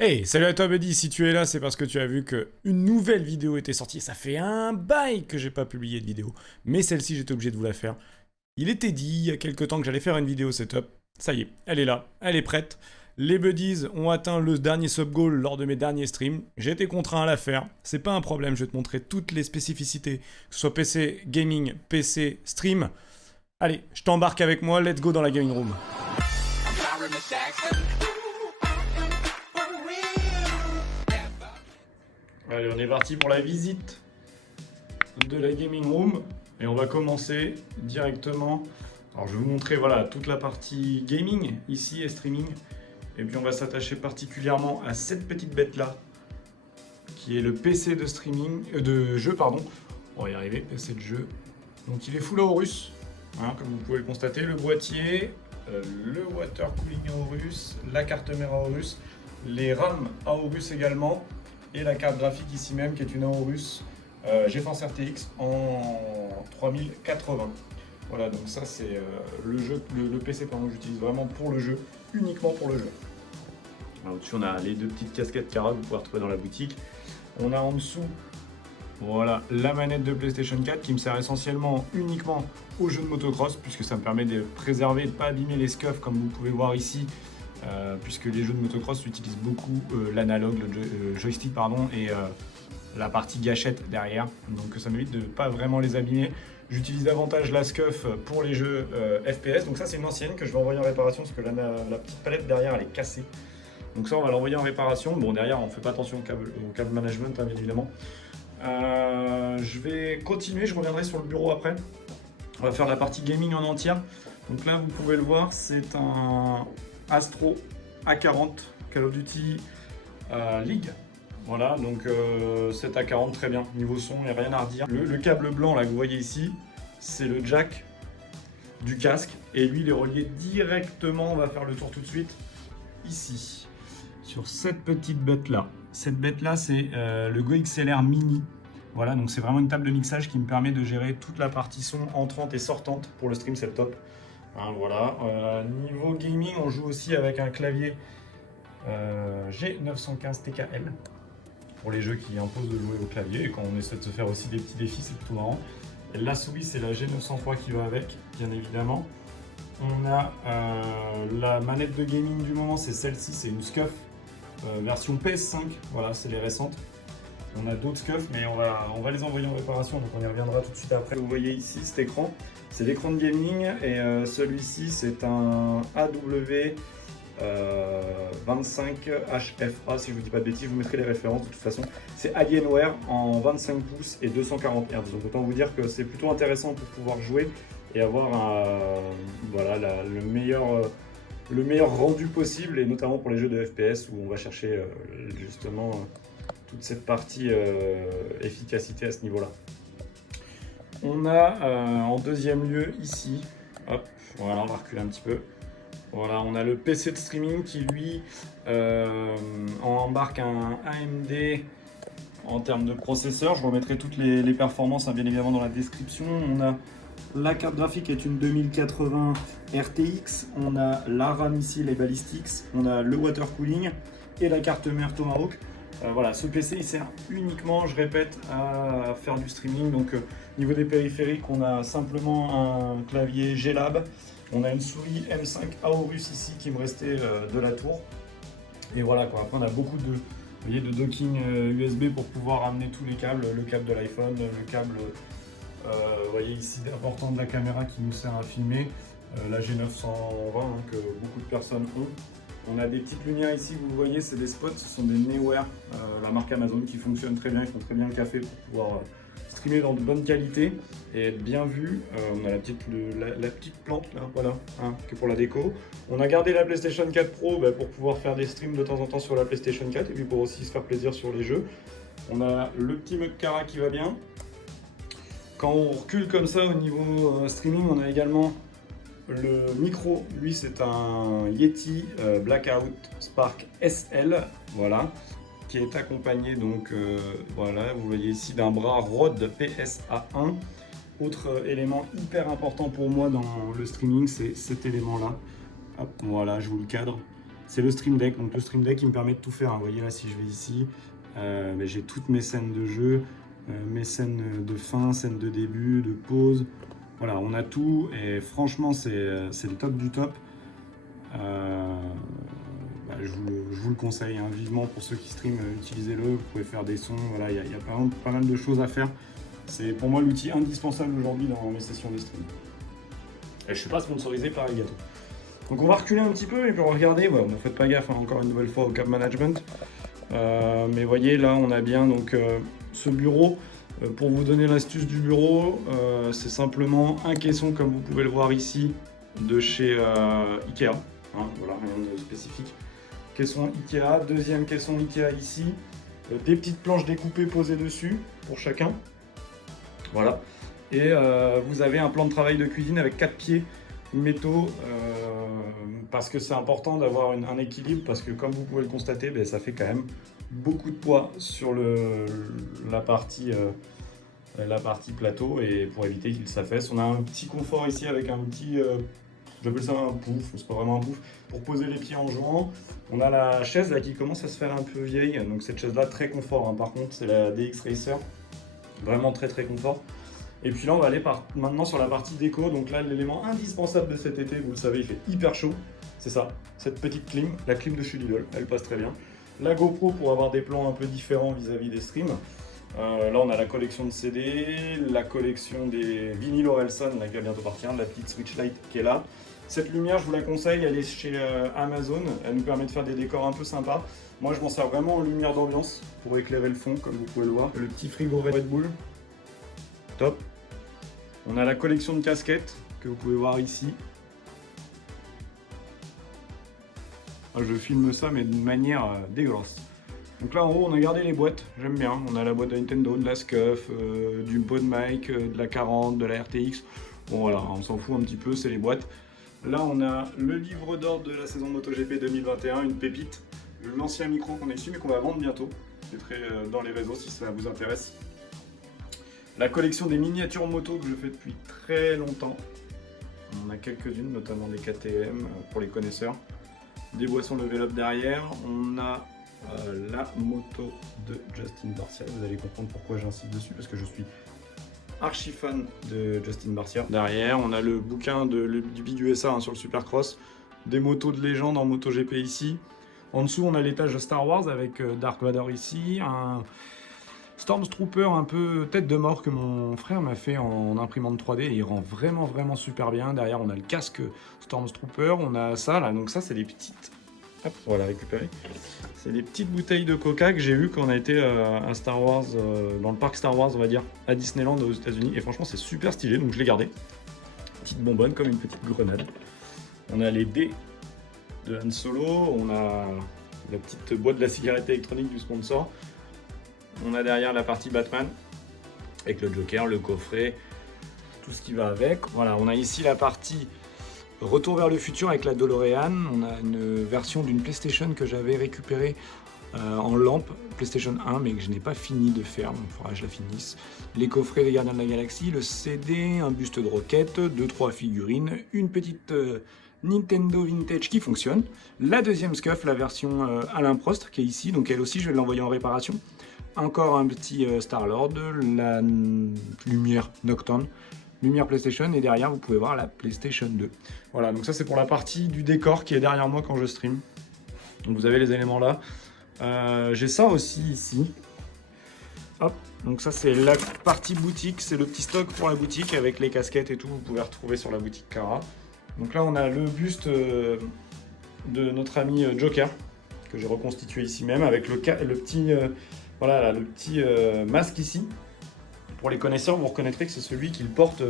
Hey, salut à toi Buddy, si tu es là, c'est parce que tu as vu que une nouvelle vidéo était sortie. Ça fait un bail que j'ai pas publié de vidéo, mais celle-ci j'étais obligé de vous la faire. Il était dit il y a quelques temps que j'allais faire une vidéo setup. Ça y est, elle est là, elle est prête. Les buddies ont atteint le dernier sub goal lors de mes derniers streams. J'ai été contraint à la faire. C'est pas un problème, je vais te montrer toutes les spécificités, que ce soit PC, gaming, PC, stream. Allez, je t'embarque avec moi, let's go dans la gaming room. Allez, on est parti pour la visite de la gaming room et on va commencer directement. Alors je vais vous montrer voilà toute la partie gaming ici et streaming, et puis on va s'attacher particulièrement à cette petite bête là qui est le PC de streaming de jeu pardon. On va y arriver, PC de jeu. Donc il est full Aorus, hein, comme vous pouvez le constater, le boîtier, le water cooling Aorus, la carte mère Aorus, les RAM Aorus également. Et la carte graphique ici même qui est une Aorus GeForce RTX en 3080. Voilà, donc ça c'est le jeu, le PC pardon, que j'utilise vraiment pour le jeu, uniquement pour le jeu. Au-dessus on a les deux petites casquettes Kara que vous pouvez retrouver dans la boutique. On a en dessous voilà, la manette de PlayStation 4 qui me sert essentiellement uniquement aux jeux de motocross, puisque ça me permet de préserver et de ne pas abîmer les scuffs comme vous pouvez voir ici. Puisque les jeux de motocross utilisent beaucoup l'analogue, le joystick pardon, et la partie gâchette derrière, donc ça m'évite de ne pas vraiment les abîmer. J'utilise davantage la SCUF pour les jeux FPS, donc ça c'est une ancienne que je vais envoyer en réparation parce que la petite palette derrière elle est cassée. Donc ça on va l'envoyer en réparation. Bon, derrière on ne fait pas attention au câble management hein, bien évidemment. Je vais continuer, je reviendrai sur le bureau après. On va faire la partie gaming en entière. Donc là vous pouvez le voir, c'est un Astro A40 Call of Duty League. Voilà, donc cet A40 très bien. Niveau son, il n'y a rien à redire. Le câble blanc là que vous voyez ici, c'est le jack du casque. Et lui, il est relié directement, on va faire le tour tout de suite, ici, sur cette petite bête là. Cette bête là, c'est le Go XLR Mini. Voilà, donc c'est vraiment une table de mixage qui me permet de gérer toute la partie son entrante et sortante. Pour le stream, c'est le top. Hein, voilà. Niveau gaming, on joue aussi avec un clavier G915 TKL pour les jeux qui imposent de jouer au clavier, et quand on essaie de se faire aussi des petits défis, c'est plutôt marrant. Et la souris, c'est la G903 qui va avec, bien évidemment. On a la manette de gaming du moment, c'est celle-ci, c'est une SCUF version PS5, voilà, c'est les récentes. On a d'autres SCUF, mais on va les envoyer en réparation, donc on y reviendra tout de suite après. Vous voyez ici cet écran, c'est l'écran de gaming, et celui-ci c'est un AW 25 HFA, si je vous dis pas de bêtises, je vous mettrai les références de toute façon. C'est Alienware en 25 pouces et 240 Hz, donc autant vous dire que c'est plutôt intéressant pour pouvoir jouer et avoir voilà, le meilleur rendu possible, et notamment pour les jeux de FPS où on va chercher justement toute cette partie efficacité à ce niveau-là. On a en deuxième lieu ici, hop, voilà, on va reculer un petit peu. Voilà, on a le PC de streaming qui lui embarque un AMD en termes de processeur. Je remettrai toutes les performances hein, bien évidemment dans la description. On a la carte graphique est une 2080 RTX. On a la RAM ici, les ballistics. On a le water cooling et la carte mère Tomahawk. Voilà, ce PC il sert uniquement, je répète, à faire du streaming. Donc niveau des périphériques, on a simplement un clavier G-Lab. On a une souris M5 Aorus ici qui me restait de la tour. Et voilà quoi, après on a beaucoup de docking USB pour pouvoir amener tous les câbles, le câble de l'iPhone, le câble, vous voyez ici, important de la caméra qui nous sert à filmer, la G920 hein, que beaucoup de personnes ont. On a des petites lumières ici, vous voyez, c'est des spots, ce sont des Neewer, la marque Amazon qui fonctionne très bien, ils font très bien le café pour pouvoir streamer dans de bonnes qualités et être bien vu. On a la petite plante là, voilà, hein, qui est pour la déco. On a gardé la PlayStation 4 Pro pour pouvoir faire des streams de temps en temps sur la PlayStation 4 et puis pour aussi se faire plaisir sur les jeux. On a le petit mug Kara qui va bien. Quand on recule comme ça au niveau streaming, on a également le micro. Lui c'est un Yeti Blackout Spark SL, voilà, qui est accompagné donc voilà, vous voyez ici d'un bras Rode PSA1. Autre élément hyper important pour moi dans le streaming, c'est cet élément là. Hop, voilà, je vous le cadre. c'est le Stream Deck. Donc le Stream Deck, il me permet de tout faire. Vous voyez là, si je vais ici, j'ai toutes mes scènes de jeu, mes scènes de fin, scènes de début, de pause. Voilà, on a tout et franchement, c'est le top du top. Je vous le conseille hein, vivement pour ceux qui streament, utilisez-le. Vous pouvez faire des sons, voilà, il y a pas mal de choses à faire. C'est pour moi l'outil indispensable aujourd'hui dans mes sessions de stream. Et je ne suis pas sponsorisé par Elgato. Donc on va reculer un petit peu et puis on va regarder. Bon, ne faites pas gaffe hein, encore une nouvelle fois au cap management. Mais voyez là, on a bien donc ce bureau. Pour vous donner l'astuce du bureau, c'est simplement un caisson comme vous pouvez le voir ici de chez Ikea. Hein, voilà, rien de spécifique. Caisson Ikea, deuxième caisson Ikea ici. Des petites planches découpées posées dessus pour chacun. Voilà. Et vous avez un plan de travail de cuisine avec 4 pieds métaux parce que c'est important d'avoir un équilibre parce que comme vous pouvez le constater, ça fait quand même beaucoup de poids sur la partie plateau et pour éviter qu'il s'affaisse. On a un petit confort ici avec un petit, j'appelle ça un pouf, c'est pas vraiment un pouf, pour poser les pieds en jouant. On a la chaise là qui commence à se faire un peu vieille, donc cette chaise là très confort hein. Par contre c'est la DX Racer, vraiment très très confort. Et puis là on va aller maintenant sur la partie déco, donc là l'élément indispensable de cet été, vous le savez il fait hyper chaud, c'est ça, cette petite clim, la clim de chez Lidl, elle passe très bien. La GoPro pour avoir des plans un peu différents vis-à-vis des streams. Là on a la collection de CD, la collection des vinyles Orelsan là, qui va bientôt partir, la petite Switch Lite qui est là. Cette lumière je vous la conseille, elle est chez Amazon, elle nous permet de faire des décors un peu sympas. Moi je m'en sers vraiment en lumière d'ambiance pour éclairer le fond comme vous pouvez le voir. Le petit frigo Red Bull, top. On a la collection de casquettes que vous pouvez voir ici. Je filme ça mais d'une manière dégueulasse. Donc là en haut on a gardé les boîtes, j'aime bien. On a la boîte de Nintendo, de la SCUF, du PodMic, de la 40, de la RTX. Bon voilà, on s'en fout un petit peu, c'est les boîtes. Là on a le livre d'ordre de la saison MotoGP 2021, une pépite. L'ancien micro qu'on a ici mais qu'on va vendre bientôt. Je mettrai dans les réseaux si ça vous intéresse. La collection des miniatures motos que je fais depuis très longtemps. On a quelques-unes, notamment des KTM pour les connaisseurs. Des boissons level up derrière. On a la moto de Justin Barcia. Vous allez comprendre pourquoi j'insiste dessus, parce que je suis archi fan de Justin Barcia. Derrière, on a le bouquin du Big USA hein, sur le Supercross. Des motos de légende en MotoGP ici. En dessous, on a l'étage de Star Wars avec Dark Vador ici. Un Stormtrooper un peu tête de mort que mon frère m'a fait en imprimante 3D et il rend vraiment super bien. Derrière on a le casque Stormtrooper, on a ça là, donc ça c'est des petites, hop, on va la récupérer. C'est des petites bouteilles de coca que j'ai eu quand on a été à Star Wars, dans le parc Star Wars on va dire, à Disneyland aux États-Unis et franchement c'est super stylé donc je l'ai gardé. Petite bonbonne comme une petite grenade. On a les dés de Han Solo, on a la petite boîte de la cigarette électronique du sponsor. On a derrière la partie Batman, avec le Joker, le coffret, tout ce qui va avec. Voilà, on a ici la partie Retour vers le futur avec la DeLorean. On a une version d'une PlayStation que j'avais récupérée en lampe, PlayStation 1, mais que je n'ai pas fini de faire, donc il faudra que je la finisse. Les coffrets des Gardiens de la Galaxie, le CD, un buste de Rocket, 2-3 figurines, une petite Nintendo Vintage qui fonctionne. La deuxième SCUF, la version Alain Prost, qui est ici, donc elle aussi je vais l'envoyer en réparation. Encore un petit Star-Lord, la lumière Nocturne, lumière PlayStation, et derrière vous pouvez voir la PlayStation 2. Voilà, donc ça c'est pour la partie du décor qui est derrière moi quand je stream. Donc vous avez les éléments là. J'ai ça aussi ici. Hop, donc ça c'est la partie boutique, c'est le petit stock pour la boutique avec les casquettes et tout, vous pouvez retrouver sur la boutique Cara. Donc là on a le buste de notre ami Joker, que j'ai reconstitué ici même, avec le petit... voilà, là, le petit masque ici. Pour les connaisseurs, vous reconnaîtrez que c'est celui qu'il porte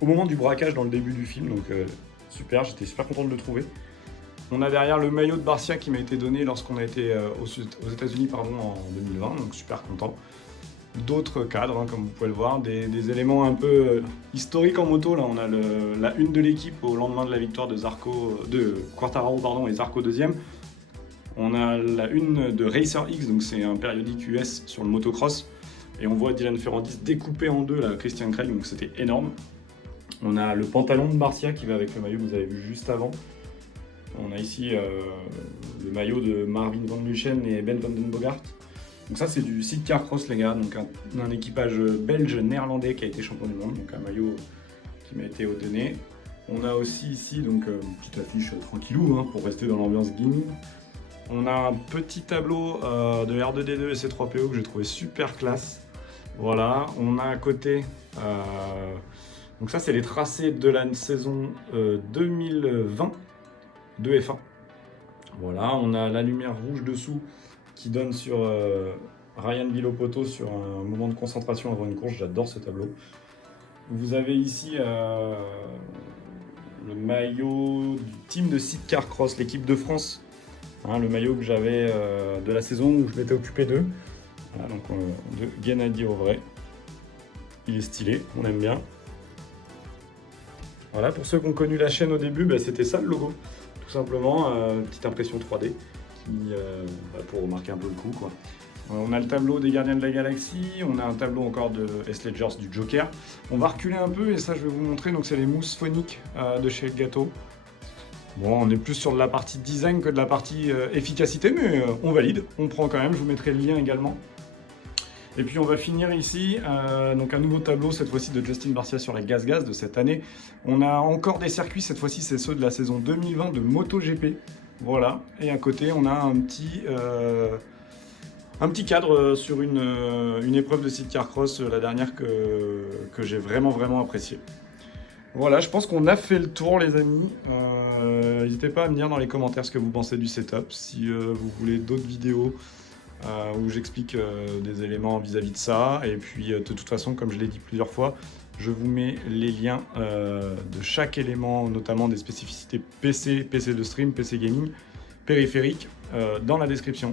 au moment du braquage dans le début du film. Donc super, j'étais super content de le trouver. On a derrière le maillot de Barcia qui m'a été donné lorsqu'on a été aux États-Unis en 2020, donc super content. D'autres cadres, hein, comme vous pouvez le voir, des éléments un peu historiques en moto. Là, on a la une de l'équipe au lendemain de la victoire de Quartararo et Zarco 2e. On a la une de Racer X, donc c'est un périodique US sur le motocross. Et on voit Dylan Ferrandis découpé en deux, là, Christian Craig, donc c'était énorme. On a le pantalon de Barcia qui va avec le maillot que vous avez vu juste avant. On a ici le maillot de Marvin Van Luchen et Ben van den Bogart. Donc ça c'est du Sidecar Cross les gars, donc un équipage belge-néerlandais qui a été champion du monde, donc un maillot qui m'a été donné. On a aussi ici donc une petite affiche tranquillou hein, pour rester dans l'ambiance gaming. On a un petit tableau de R2D2 et C3PO que j'ai trouvé super classe. Voilà, on a à côté, donc ça c'est les tracés de la saison 2020 de F1. Voilà, on a la lumière rouge dessous qui donne sur Ryan Villopoto sur un moment de concentration avant une course. J'adore ce tableau. Vous avez ici le maillot du team de Sidecar Cross, l'équipe de France. Hein, le maillot que j'avais de la saison où je m'étais occupé d'eux. Voilà, donc de Gennady Auvray. Il est stylé, on aime bien. Voilà, pour ceux qui ont connu la chaîne au début, bah, c'était ça le logo. Tout simplement, petite impression 3D pour remarquer un peu le coup, quoi. On a le tableau des Gardiens de la Galaxie, on a un tableau encore de S-Ledgers du Joker. On va reculer un peu et ça je vais vous montrer, donc c'est les mousses phoniques de chez Elgato. Bon, on est plus sur de la partie design que de la partie efficacité, mais on valide, on prend quand même, je vous mettrai le lien également. Et puis on va finir ici, donc un nouveau tableau, cette fois-ci de Justin Barcia sur les Gaz de cette année. On a encore des circuits, cette fois-ci c'est ceux de la saison 2020 de MotoGP. Voilà, et à côté on a un petit cadre sur une épreuve de Sidecar Cross, la dernière que j'ai vraiment appréciée. Voilà, je pense qu'on a fait le tour les amis. N'hésitez pas à me dire dans les commentaires ce que vous pensez du setup, si vous voulez d'autres vidéos où j'explique des éléments vis-à-vis de ça. Et puis de toute façon, comme je l'ai dit plusieurs fois, je vous mets les liens de chaque élément, notamment des spécificités PC, PC de stream, PC gaming, périphérique, dans la description.